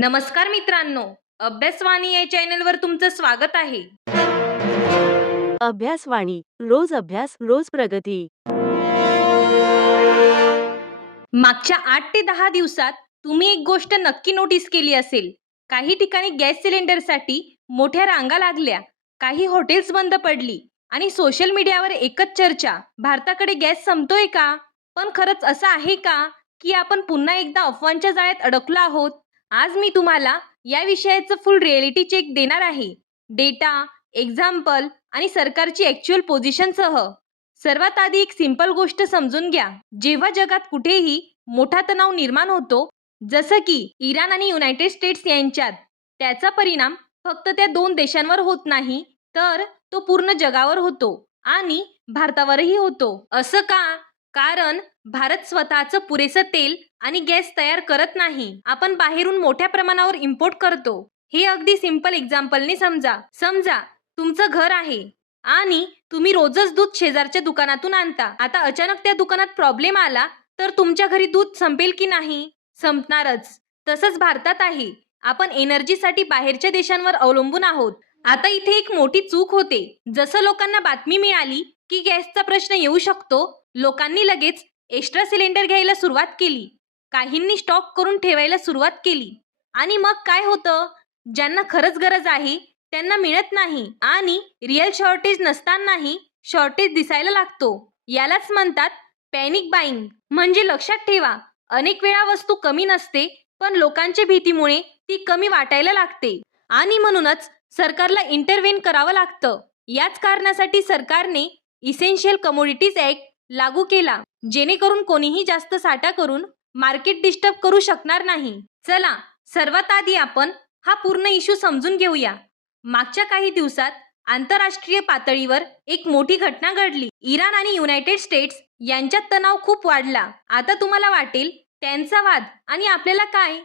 नमस्कार मित्रांनो, अभ्यासवाणी या चॅनलवर तुमचं स्वागत आहे. अभ्यासवाणी रोज अभ्यास रोज प्रगती. मागच्या 8 ते 10 दिवसात तुम्ही एक गोष्ट नक्की नोटीस केली असेल. काही ठिकाणी गॅस सिलेंडरसाठी मोठ्या रांगा लागल्या, काही हॉटेल्स बंद पडली आणि सोशल मीडियावर एकच चर्चा, भारताकडे गॅस संपतोय का? पण खरंच असं आहे का, की आपण पुन्हा एकदा अफवांच्या जाळ्यात अडकलो आहोत? आज मी तुम्हाला या विषयाचं फुल रिएलिटी चेक देणार आहे. डेटा, एक्झाम्पल आणि सरकारची ॲक्च्युअल पोझिशनसह. सर्वात आधी एक सिंपल गोष्ट समजून घ्या. जेव्हा जगात कुठेही मोठा तणाव निर्माण होतो, जसं की इराण आणि युनायटेड स्टेट्स यांच्यात, त्याचा परिणाम फक्त त्या दोन देशांवर होत नाही, तर तो पूर्ण जगावर होतो आणि भारतावरही होतो. असं का? कारण भारत स्वतःचं पुरेसं तेल आणि गॅस तयार करत नाही. आपण बाहेरून मोठ्या प्रमाणावर इम्पोर्ट करतो. हे अगदी सिंपल एक्झाम्पलने समजा. समजा तुमचं घर आहे आणि तुम्ही रोजच दूध शेजारच्या दुकानातून आणता. आता अचानक त्या दुकानात प्रॉब्लेम आला तर तुमच्या घरी दूध संपेल की नाही? संपणारच. तसंच भारतात आहे. आपण एनर्जीसाठी बाहेरच्या देशांवर अवलंबून आहोत. आता इथे एक मोठी चूक होते. जसं लोकांना बातमी मिळाली की गॅसचा प्रश्न येऊ शकतो, लोकांनी लगेच एक्स्ट्रा सिलेंडर घ्यायला सुरुवात केली. काहींनी स्टॉक करून ठेवायला सुरुवात केली. आणि मग काय होतं? ज्यांना खरंच गरज आहे त्यांना मिळत नाही आणि रिअल शॉर्टेज नसतानाही शॉर्टेज दिसायला लागतो. यालाच म्हणतात पॅनिक बाईंग. म्हणजे लक्षात ठेवा, अनेक वेळा वस्तू कमी नसते, पण लोकांच्या भीतीमुळे ती कमी वाटायला लागते आणि म्हणूनच सरकारला इंटरव्हेन करावं लागतं. याच कारणासाठी सरकारने इसेन्शियल कमोडिटीज ऍक्ट लागू केला, जेणेकरून कोणीही जास्त साठा करून मार्केट डिस्टर्ब करू शकणार नाही. चला, सर्वात आधी आपण हा पूर्ण इश्यू समजून घेऊया. मागच्या काही दिवसात आंतरराष्ट्रीय पातळीवर एक मोठी घटना घडली. इराण आणि युनायटेड स्टेट्स यांच्यात तणाव खूप वाढला. आता तुम्हाला वाटेल त्यांचा वाद आणि आपल्याला काय?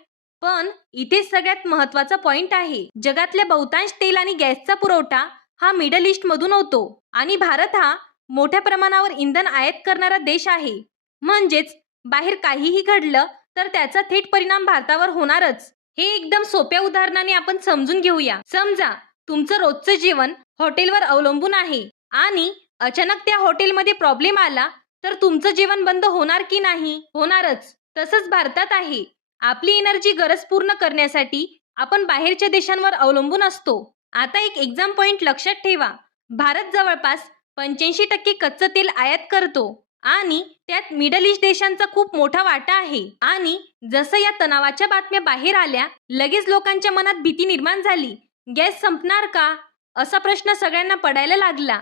पण इथे सगळ्यात महत्त्वाचा पॉइंट आहे. जगातल्या बहुतांश तेल आणि गॅसचा पुरवठा हा मिडल ईस्ट मधून होतो आणि भारत हा मोठ्या प्रमाणावर इंधन आयात करणारा देश आहे. म्हणजेच बाहेर काहीही घडलं तर त्याचा थेट परिणाम भारतावर होणारच. हे एकदम सोप्या उदाहरणाने आपण समजून घेऊया. समजा तुमचं रोजचं जेवण हॉटेलवर अवलंबून आहे आणि अचानक त्या हॉटेलमध्ये प्रॉब्लेम आला तर तुमचं जेवण बंद होणार की नाही? होणारच. तसंच भारतात आहे. आपली एनर्जी गरज पूर्ण करण्यासाठी आपण बाहेरच्या देशांवर अवलंबून असतो. आता एक एक्झाम पॉइंट लक्षात ठेवा. भारत जवळपास 85% कच्चं तेल आयात करतो आणि त्यात मिडल ईस्ट देशांचा खूप मोठा वाटा आहे. आणि जसं या तणावाच्या बातम्या बाहेर आल्या, लगेच लोकांच्या मनात भीती निर्माण झाली. गॅस संपणार का? असा प्रश्न सगळ्यांना पडायला लागला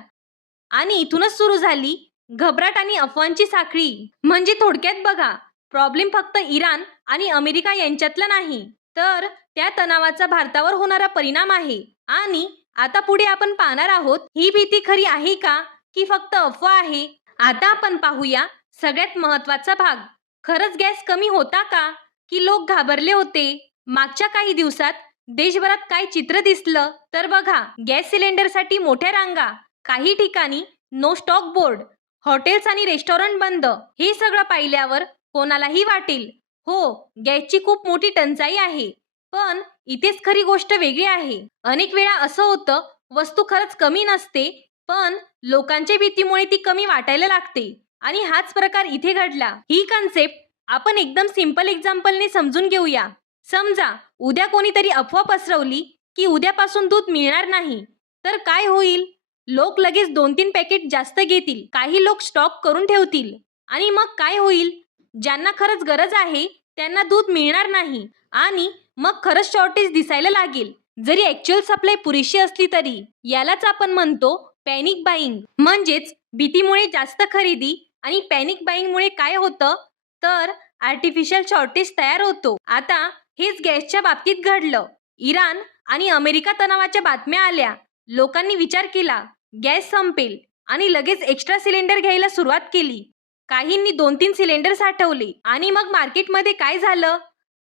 आणि इथूनच सुरू झाली घबराट आणि अफवांची साखळी. म्हणजे थोडक्यात बघा, प्रॉब्लेम फक्त इराण आणि अमेरिका यांच्यातला नाही, तर त्या तणावाचा भारतावर होणारा परिणाम आहे. आणि आता पुढे आपण पाहणार आहोत, ही भीती खरी आहे का की फक्त अफवा आहे? आता आपण पाहूया सगळ्यात महत्त्वाचा भाग. खरंच गॅस कमी होता का की लोक घाबरले होते? मागच्या काही दिवसात देशभरात काय चित्र दिसलं तर बघा. गॅस सिलेंडरसाठी मोठ्या रांगा, काही ठिकाणी नो स्टॉक बोर्ड, हॉटेल्स आणि रेस्टॉरंट बंद. हे सगळं पाहिल्यावर कोणालाही वाटेल, हो, गॅसची खूप मोठी टंचाई आहे. पण इथेच खरी गोष्ट वेगळी आहे. अनेक वेळा असं होतं, वस्तू खरंच कमी नसते, पण लोकांच्या भीतीमुळे ती कमी वाटायला लागते आणि हाच प्रकार इथे घडला. ही कन्सेप्ट आपण एकदम सिंपल एक्झाम्पलने समजून घेऊया. समजा उद्या कोणीतरी अफवा पसरवली की उद्यापासून दूध मिळणार नाही, तर काय होईल? लोक लगेच 2-3 पॅकेट जास्त घेतील, काही लोक स्टॉक करून ठेवतील आणि मग काय होईल? ज्यांना खरंच गरज आहे त्यांना दूध मिळणार नाही आणि मग खरंच शॉर्टेज दिसायला लागेल, जरी ऍक्च्युअल सप्लाय पुरेशी असली तरी. यालाच आपण म्हणतो पॅनिक बाईंग. म्हणजेच भीतीमुळे जास्त खरेदी आणि पॅनिक बाईंगमुळे काय होतं तर आर्टिफिशियल शॉर्टेज तयार होतो. आता हेच गॅसच्या बाबतीत घडलं. इराण आणि अमेरिका तणावाच्या बातम्या आल्या, लोकांनी विचार केला गॅस संपेल आणि लगेच एक्स्ट्रा सिलेंडर घ्यायला सुरुवात केली. काहींनी 2-3 सिलेंडर साठवले आणि मग मार्केटमध्ये काय झालं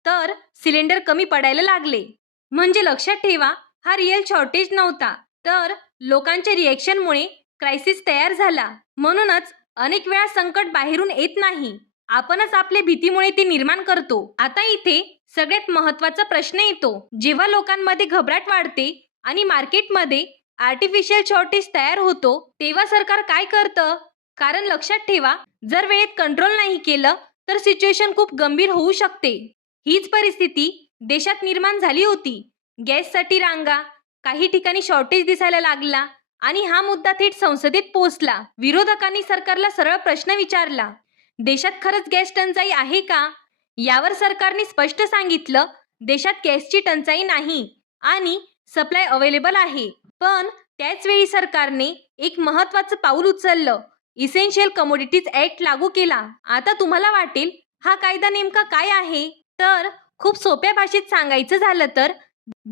तर सिलेंडर कमी पडायला लागले. म्हणजे लक्षात ठेवा, हा रिअल शॉर्टेज नव्हता, तर लोकांच्या रिएक्शनमुळे क्रायसिस तयार झाला. म्हणूनच अनेक वेळा संकट बाहेरून येत नाही, आपणच आपल्या भीतीमुळे ते निर्माण करतो. आता इथे सगळ्यात महत्त्वाचा प्रश्न येतो जेव्हा लोकांमध्ये घबराट वाढते आणि मार्केटमध्ये आर्टिफिशियल शॉर्टेज तयार होतो तेव्हा सरकार काय करतं? कारण लक्षात ठेवा, जर वेळेत कंट्रोल नाही केलं तर सिच्युएशन खूप गंभीर होऊ शकते. हीच परिस्थिती देशात निर्माण झाली होती. गॅससाठी रांगा, काही ठिकाणी शॉर्टेज दिसायला लागला आणि हा मुद्दा थेट संसदेत पोहोचला. विरोधकांनी सरकारला सरळ प्रश्न विचारला, देशात खरंच गॅस टंचाई आहे का? यावर सरकारने स्पष्ट सांगितलं, देशात गॅसची टंचाई नाही आणि सप्लाय अवेलेबल आहे. पण त्याच वेळी सरकारने एक महत्त्वाचं पाऊल उचललं. इसेन्शियल कमोडिटीज ऍक्ट लागू केला. आता तुम्हाला वाटेल, हा कायदा नेमका काय आहे? तर खूप सोप्या भाषेत सांगायचं झालं तर,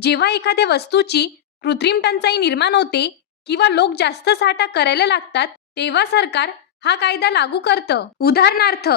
जेव्हा एखाद्या वस्तूची कृत्रिम टंचाई निर्माण होते किंवा लोक जास्त साठा करायला लागतात, तेव्हा सरकार हा कायदा लागू करतं. उदाहरणार्थ,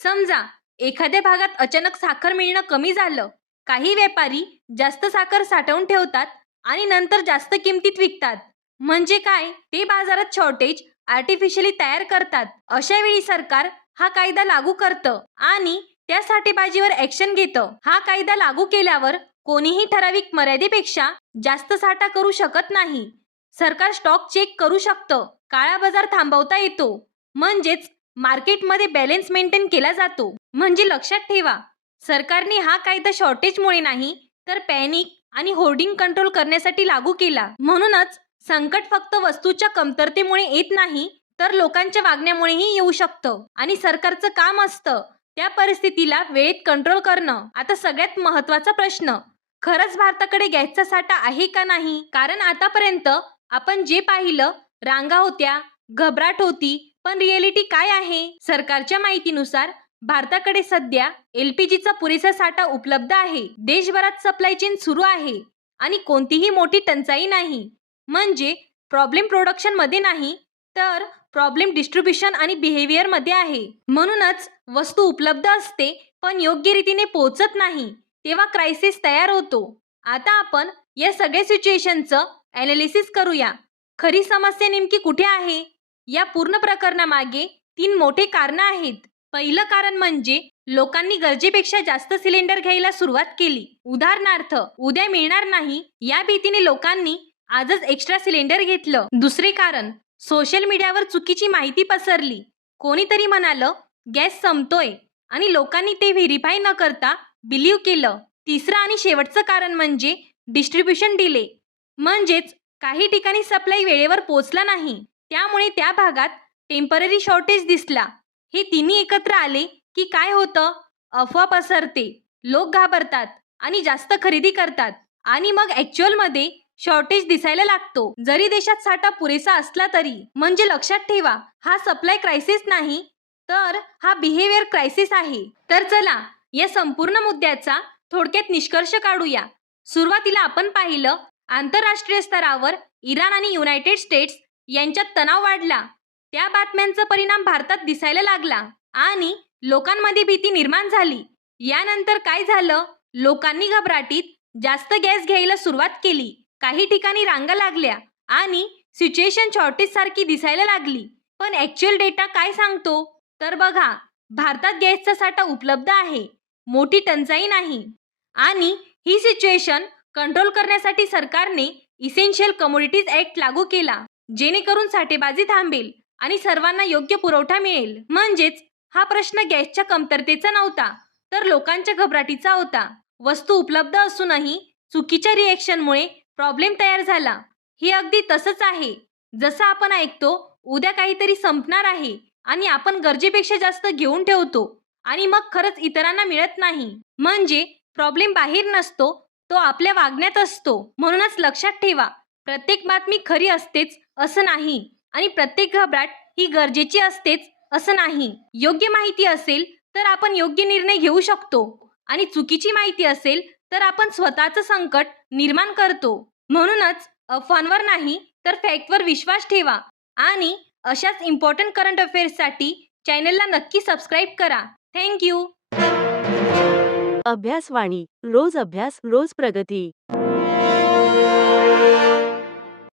समजा एखाद्या भागात अचानक साखर मिळणं कमी झालं. काही व्यापारी जास्त साखर साठवून ठेवतात आणि नंतर जास्त किमतीत विकतात. म्हणजे काय? ते बाजारात शॉर्टेज आर्टिफिशियली तयार करतात. अशा वेळी सरकार हा कायदा लागू करतं आणि त्या साठेबाजीवर ऍक्शन घेतं. हा कायदा लागू केल्यावर कोणीही ठराविक मर्यादेपेक्षा जास्त साठा करू शकत नाही. सरकार स्टॉक चेक करू शकतं. काळा बाजार थांबवता येतो. म्हणजेच मार्केटमध्ये बॅलन्स मेंटेन केला जातो. म्हणजे लक्षात ठेवा, सरकारने हा कायदा शॉर्टेजमुळे नाही तर पॅनिक आणि होर्डिंग कंट्रोल करण्यासाठी लागू केला. म्हणूनच संकट फक्त वस्तूच्या कमतरतेमुळे येत नाही तर लोकांच्या वागण्यामुळेही येऊ शकतं आणि सरकारचं काम असतं त्या परिस्थितीला वेळेत कंट्रोल करणं. आता सगळ्यात महत्त्वाचा प्रश्न, खरंच भारताकडे गॅसचा साठा आहे का नाही? कारण आतापर्यंत आपण जे पाहिलं, रांगा होत्या, घबराट होती, पण रिएलिटी काय आहे? सरकारच्या माहितीनुसार भारताकडे सध्या LPGचा पुरेसा साठा उपलब्ध आहे. देशभरात सप्लाय चेन सुरू आहे आणि कोणतीही मोठी टंचाई नाही. म्हणजे प्रॉब्लेम प्रोडक्शन मध्ये नाही तर प्रॉब्लेम डिस्ट्रीब्युशन आणि बिहेवियर मध्ये आहे. म्हणूनच वस्तू उपलब्ध असते पण योग्य रीतीने पोहोचत नाही, तेव्हा क्रायसिस तयार होतो. आता आपण या सगळ्या सिच्युएशनचं ॲनालिसिस करूया. खरी समस्या नेमकी कुठे आहे? या पूर्ण प्रकरणामागे 3 मोठे कारण आहेत. पहिलं कारण म्हणजे लोकांनी गरजेपेक्षा जास्त सिलेंडर घ्यायला सुरुवात केली. उदाहरणार्थ, उद्या मिळणार नाही या भीतीने लोकांनी आजच एक्स्ट्रा सिलेंडर घेतलं. दुसरे कारण, सोशल मीडियावर चुकीची माहिती पसरली. कोणीतरी म्हणालं गॅस संपतोय आणि लोकांनी ते व्हेरीफाय न करता बिलीव्ह केलं. तिसरं आणि शेवटचं कारण म्हणजे डिस्ट्रीब्युशन डिले. म्हणजेच काही ठिकाणी सप्लाय वेळेवर पोहोचला नाही, त्यामुळे त्या भागात टेम्पररी शॉर्टेज दिसला. हे तिन्ही एकत्र आले की काय होतं? अफवा पसरते, लोक घाबरतात आणि जास्त खरेदी करतात आणि मग ॲक्च्युअलमध्ये शॉर्टेज दिसायला लागतो. जरी देशात साठा पुरेसा असला तरी. म्हणजे लक्षात ठेवा, हा सप्लाय क्रायसिस नाही तर हा बिहेवियर क्रायसिस आहे. तर चला या संपूर्ण मुद्द्याचा थोडक्यात निष्कर्ष काढूया. सुरुवातीला आपण पाहिलं, आंतरराष्ट्रीय स्तरावर इराण आणि युनायटेड स्टेट्स यांच्यात तणाव वाढला. त्या बातम्यांचा परिणाम भारतात दिसायला लागला आणि लोकांमध्ये भीती निर्माण झाली. यानंतर काय झालं? लोकांनी घबराटीत जास्त गॅस घ्यायला सुरुवात केली. काही ठिकाणी रांगा लागल्या आणि सिच्युएशन शॉर्टेज सारखी दिसायला लागली. पण ॲक्च्युअल डेटा काय सांगतो? तर बघा, भारतात गॅसचा साठा उपलब्ध आहे, मोठी टंचाई नाही आणि ही सिच्युएशन कंट्रोल करण्यासाठी सरकारने इसेन्शियल कमोडिटीज ऍक्ट लागू केला, जेणेकरून साठेबाजी थांबेल आणि सर्वांना योग्य पुरवठा मिळेल. म्हणजेच हा प्रश्न गॅसच्या कमतरतेचा नव्हता तर लोकांच्या घबराटीचा होता. वस्तू उपलब्ध असूनही चुकीच्या रिएक्शनमुळे प्रॉब्लेम तयार झाला. हे अगदी तसंच आहे जसं आपण ऐकतो उद्या काहीतरी संपणार आहे आणि आपण गरजेपेक्षा जास्त घेऊन ठेवतो आणि मग खरंच इतरांना मिळत नाही. म्हणजे प्रॉब्लेम बाहेर नसतो, तो आपल्या वागण्यात असतो. म्हणूनच लक्षात ठेवा, प्रत्येक बातमी खरी असतेच असं नाही आणि प्रत्येक घबराट ही गरजेची असतेच असं नाही. योग्य माहिती असेल तर आपण योग्य निर्णय घेऊ शकतो आणि चुकीची माहिती असेल तर आपण स्वतःचं संकट निर्माण करतो. म्हणूनच अफवांवर नाही तर फॅक्टवर विश्वास ठेवा आणि अशाच इम्पॉर्टंट करंट अफेअर्ससाठी चॅनलला नक्की सबस्क्राईब करा. थँक्यू. अभ्यासवाणी, रोज अभ्यास रोज प्रगती.